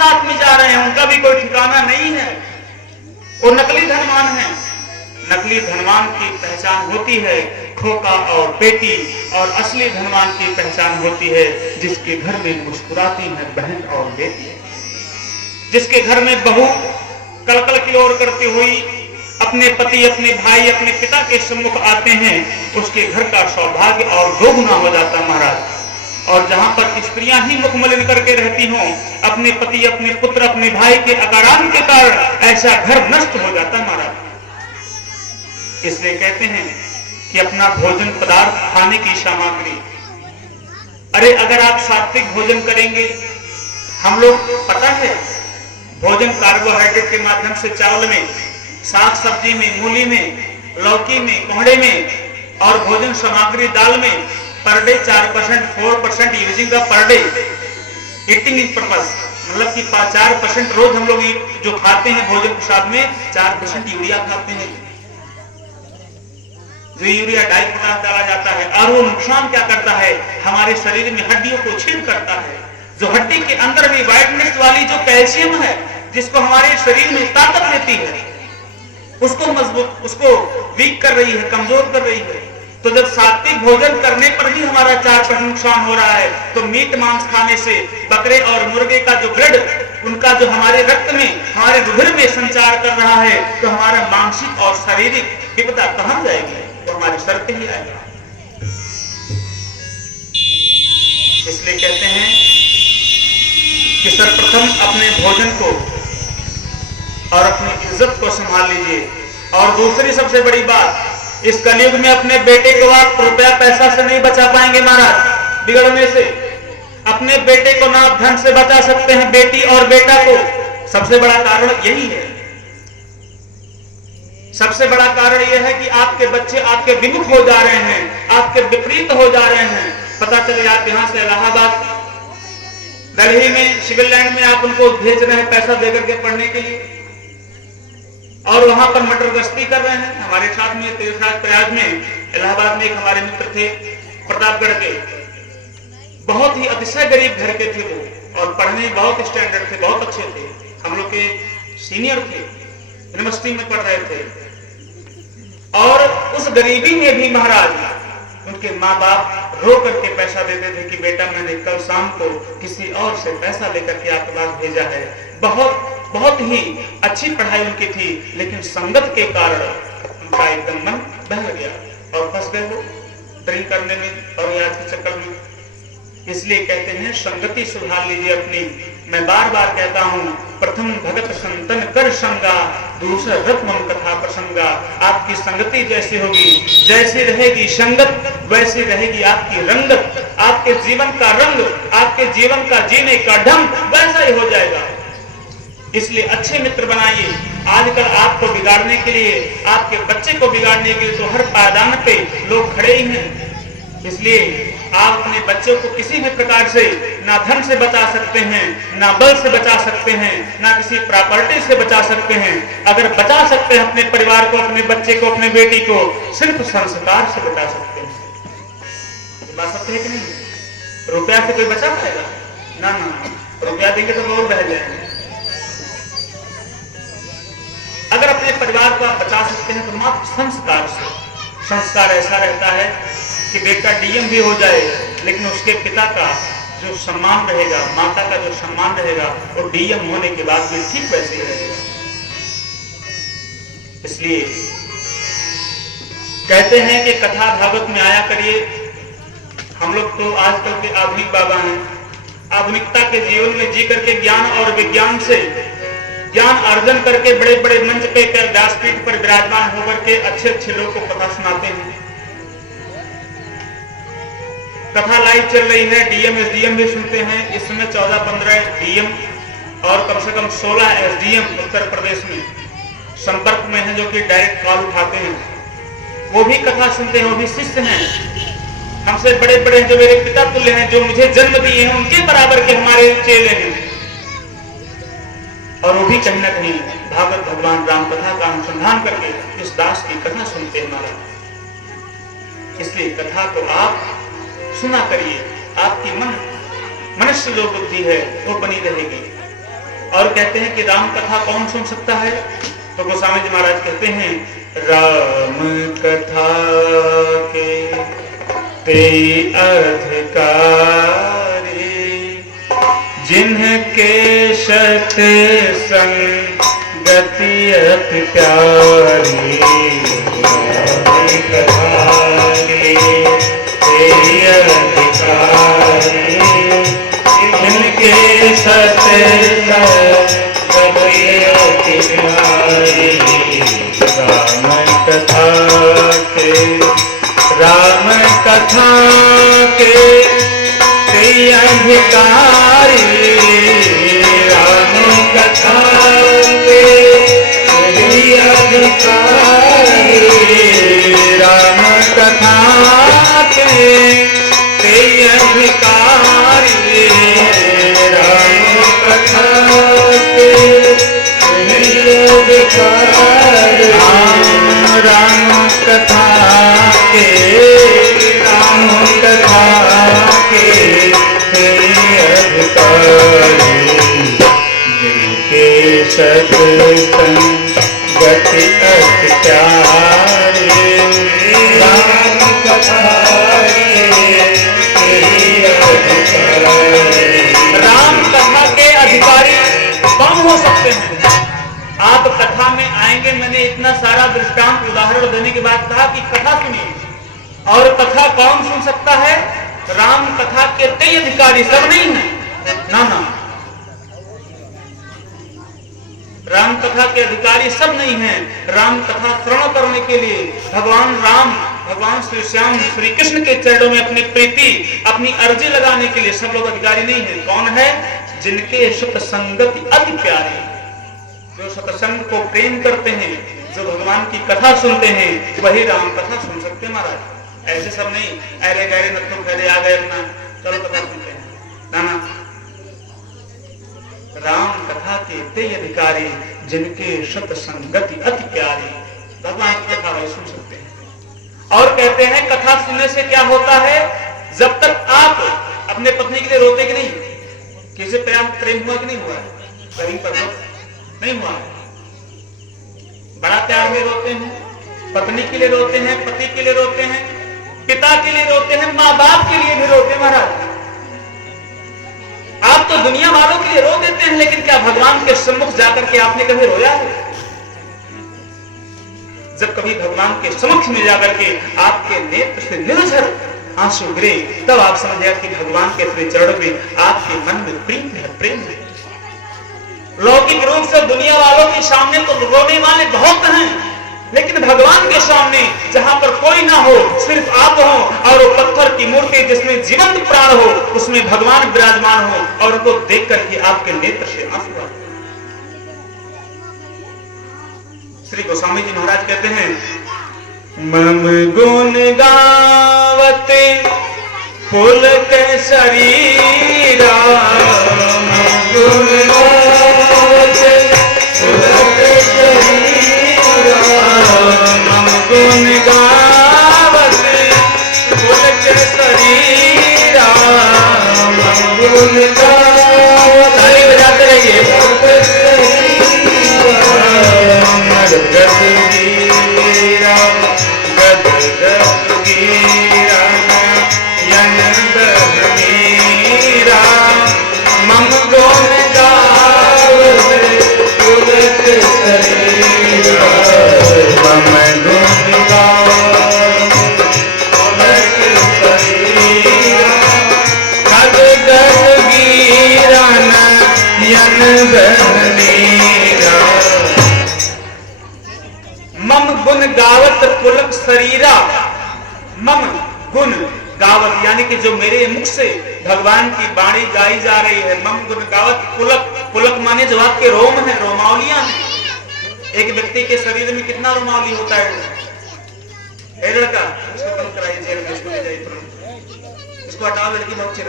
साथ में जा रहे हैं, उनका भी कोई ठिकाना नहीं है। वो नकली धनवान है। नकली धनवान की पहचान होती है खोका और पेटी, और असली धनवान की पहचान होती है जिसके घर में मुस्कुराती है बहन और बेटी, जिसके घर में बहू कलकल की ओर करती हुई अपने पति, अपने भाई, अपने पिता के सम्मुख आते हैं, उसके घर का सौभाग्य और दोगुना हो जाता महाराज। और जहां पर स्त्रियां ही मुख मलिन करके रहती हों, अपने पति, अपने पुत्र, अपने भाई के अकारण के कारण ऐसा घर नष्ट हो जाता महाराज। इसलिए कहते हैं कि अपना भोजन पदार्थ, खाने की सामग्री, अरे अगर आप सात्विक भोजन करेंगे, हम लोग पता है भोजन कार्बोहाइड्रेट के माध्यम से चावल में, साग सब्जी में, मूली में, लौकी में, कोहड़े में, और भोजन सामग्री दाल में per day 4%, 4% using the per day eating in purpose, मतलब कि 4% रोज हम लोग जो खाते हैं भोजन प्रसाद में 4% यूरिया खाते हैं। जो यूरिया डाई पदार्थ डाला जाता है, और वो नुकसान क्या करता है, हमारे शरीर में हड्डियों को छीन करता है। जो हड्डी के अंदर भी वाइटनेस वाली जो कैल्शियम है, जिसको हमारे शरीर में ताकत देती है, उसको मजबूत, उसको वीक कर रही है, कमजोर कर रही है। तो जब सात्विक भोजन करने पर ही हमारा 4% नुकसान हो रहा है, तो मीट मांस खाने से, बकरे और मुर्गे का जो ब्लड, उनका जो हमारे रक्त में, हमारे रुधिर में संचार कर रहा है, तो हमारा मानसिक और शारीरिक विपदा कहां जाएगी, तो हमारे सर पे ही आएगा। इसलिए कहते हैं कि सर्वप्रथम अपने भोजन को और अपनी इज्जत को संभाल लीजिए। और दूसरी सबसे बड़ी बात, इस कलयुग में अपने बेटे को आप रुपया पैसा से नहीं बचा पाएंगे महाराज, बिगड़ने से। अपने बेटे को ना आप धन से बचा सकते हैं, बेटी और बेटा को। सबसे बड़ा कारण यही है, सबसे बड़ा कारण यह है कि आपके बच्चे आपके विमुख हो जा रहे हैं, आपके विपरीत हो जा रहे हैं। पता चले आप यहां से इलाहाबाद, दिल्ली में, सिविल लाइन में आप उनको भेज रहे हैं पैसा देकर के पढ़ने के लिए, और वहां पर मटर गश्ती कर रहे हैं। हमारे साथ में तीर्थराज प्रयाग में, इलाहाबाद में एक हमारे मित्र थे प्रतापगढ़ के, बहुत ही अतिशय गरीब घर के थे वो, और पढ़ने में बहुत स्टैंडर्ड थे, बहुत अच्छे थे, हम लोग के सीनियर थे, यूनिवर्सिटी में पढ़ रहे थे। और उस गरीबी में भी महाराज उनके माँ बाप रो करके पैसा देते थे कि बेटा मैंने कल शाम को किसी और से पैसा लेकर के आपके पास भेजा है। बहुत ही अच्छी पढ़ाई उनकी थी, लेकिन संगत के कारण उनका एकदम मन बहल गया और फंस गए वो ड्रिंक करने में और याद के चक्कर में। इसलिए कहते हैं संगति सुधार लीजिए अपनी। मैं बार बार कहता हूं, प्रथम भगत संतन कर संगा, दूसरा रत्न कथा प्रसंगा। आपकी संगति जैसी होगी, जैसी रहेगी संगत, वैसी रहेगी आपकी रंगत। आपके जीवन का रंग, आपके जीवन का जीने का ढंग वैसा ही हो जाएगा। इसलिए अच्छे मित्र बनाइए। आजकल आपको बिगाड़ने के लिए, आपके बच्चे को बिगाड़ने के लिए तो हर पायदान पे लोग खड़े ही हैं। इसलिए आप अपने बच्चों को किसी भी प्रकार से ना धन से बचा सकते हैं, ना बल से बचा सकते हैं, ना किसी प्रॉपर्टी से बचा सकते हैं। अगर बचा सकते हैं अपने परिवार को, अपने बच्चे को, अपने बेटी को, सिर्फ संस्कार से बचा सकते हैं। बात सकते हैं कि नहीं? रुपया से कोई बचा पाएगा? ना ना, रुपया देंगे तो और बह जाएंगे। अगर अपने परिवार को आप बचा सकते हैं तो मात्र संस्कार से। संस्कार ऐसा रहता है कि बेटा डीएम भी हो जाए, लेकिन उसके पिता का जो सम्मान रहेगा, माता का जो सम्मान रहेगा, वो डीएम होने के बाद भी ठीक वैसे ही रहेगा। इसलिए कहते हैं कि कथा भागवत में आया करिए। हम लोग तो आजकल के आधुनिक बाबा हैं, आधुनिकता के जीवन में जी करके ज्ञान और विज्ञान से ज्ञान अर्जन करके बड़े बड़े मंच पे व्यासपीठ पर विराजमान होकर के अच्छे अच्छे लोग को कथा सुनाते हैं। कथा लाइव चल रही है, डीएम एसडीएम भी सुनते हैं। इस समय 14-15 डीएम और कम से कम 16 एसडीएम उत्तर प्रदेश में संपर्क में हैं, जो कि डायरेक्ट कॉल उठाते हैं। वो भी कथा सुनते हैं, वो भी शिष्य हैं, हमसे बड़े बड़े जो मेरे पिता तुल्य हैं, जो मुझे जन्म दिए हैं, उनके बराबर के हमारे चेले हैं। और वो भी कहीं ना कहीं भागवत भगवान राम कथा का अनुसंधान करके इस दास की कथा सुनते हैं महाराज। इसलिए कथा को आप सुना करिए, आपकी मनुष्य जो बुद्धि है वो बनी रहेगी। और कहते हैं कि राम कथा कौन सुन सकता है? तो गोस्वामी जी महाराज कहते हैं, राम कथा के ते अधिकारी, जिनके सत संगति अति प्यारी। राम कथा के ते अधिकारी, जिनके सत संगति अति प्यारी। राम कथा के राम कथा के अधिकारी, राम कथा के अधिकारी, राम कथा के अधिकारी, राम कथा के अधिकारी, राम कथा के राम कथा के अधिकारी, जिनके सत्संगति अति प्यारी। राम कथा के अधिकारी, राम कथा के अधिकारी कौन हो सकते हैं? आप कथा में आएंगे, मैंने इतना सारा दृष्टांत उदाहरण देने के बाद कहा कि कथा सुनिए। और कथा कौन सुन सकता है? राम कथा के कई अधिकारी, सब नहीं है ना। राम कथा के अधिकारी सब नहीं है। राम कथा श्रवण करने के लिए भगवान राम, भगवान श्री श्याम, श्री कृष्ण के चरणों में अपनी प्रीति, अपनी अर्जी लगाने के लिए सब लोग अधिकारी नहीं है। कौन है? जिनके सत्संगति अति प्यारी, जो सत्संग को प्रेम करते हैं, जो भगवान की कथा सुनते हैं, वही राम कथा सुन सकते हैं महाराज। ऐसे सब नहीं, अरे गहरे नत्थु खैरे आ गए अपना चलो कथा सुनते हैं ना। राम कथा के ते अधिकारी, जिनके सत्संगति अति प्यारी, भगवान की कथा वही सुन सकते हैं। और कहते हैं कथा सुनने से क्या होता है? जब तक आप अपने पत्नी के लिए रोते कि नहीं, किसी प्रेम हुआ कि नहीं हुआ? कहीं पर नहीं हुआ। बड़ा प्यार में रोते हैं, पत्नी के लिए रोते हैं, पति के लिए रोते हैं, पिता के लिए रोते हैं, माँ बाप के लिए भी रोते हैं महाराज। आप तो दुनिया वालों के लिए रो देते हैं, लेकिन क्या भगवान के सम्मुख जाकर के आपने कभी रोया है? जब कभी भगवान के सम्मुख में जाकर के आपके नेत्र से निर्झर आंसू गिरे, तब आप समझिए कि भगवान के श्री चरणों में आपके मन में प्रेम है, प्रेम है। लौकिक रूप से दुनिया वालों के सामने तो रोने वाले बहुत हैं, लेकिन भगवान के सामने जहां पर कोई ना हो, सिर्फ आप हो और वो पत्थर की मूर्ति जिसमें जीवंत प्राण हो, उसमें भगवान विराजमान हो और उनको देख करके आपके नेत्र से आंसू आते। श्री गोस्वामी जी महाराज कहते हैं, मम गुण गावते पुलक शरीरा, मम गुण गावते पुलक शरीरा, मम गुण गावते पुलक शरीरा, मम गुण गावते, ताली बजाते रहिए, गद गीरा, गद गद गीरा, यनंद मीरा, मम गुण गावते पुलक शरीरा, मम गुण गावते पुलक शरीरा, गद गद गीरा, यनंद मीरा, मम गुण गावत पुलक शरीरा। मम गुण गावत यानी कि जो मेरे मुख से भगवान की वाणी गाई जा रही है। मम गुण गावत पुलक, पुलक माने जो आपके रोम है, रोमावलियां हैं। एक व्यक्ति के शरीर में कितना रोमावली होता है? लड़का इसको बंद कराइए, जेल में इसको ले जाइए तुरंत, इसको हटाओ, लड़की बहुत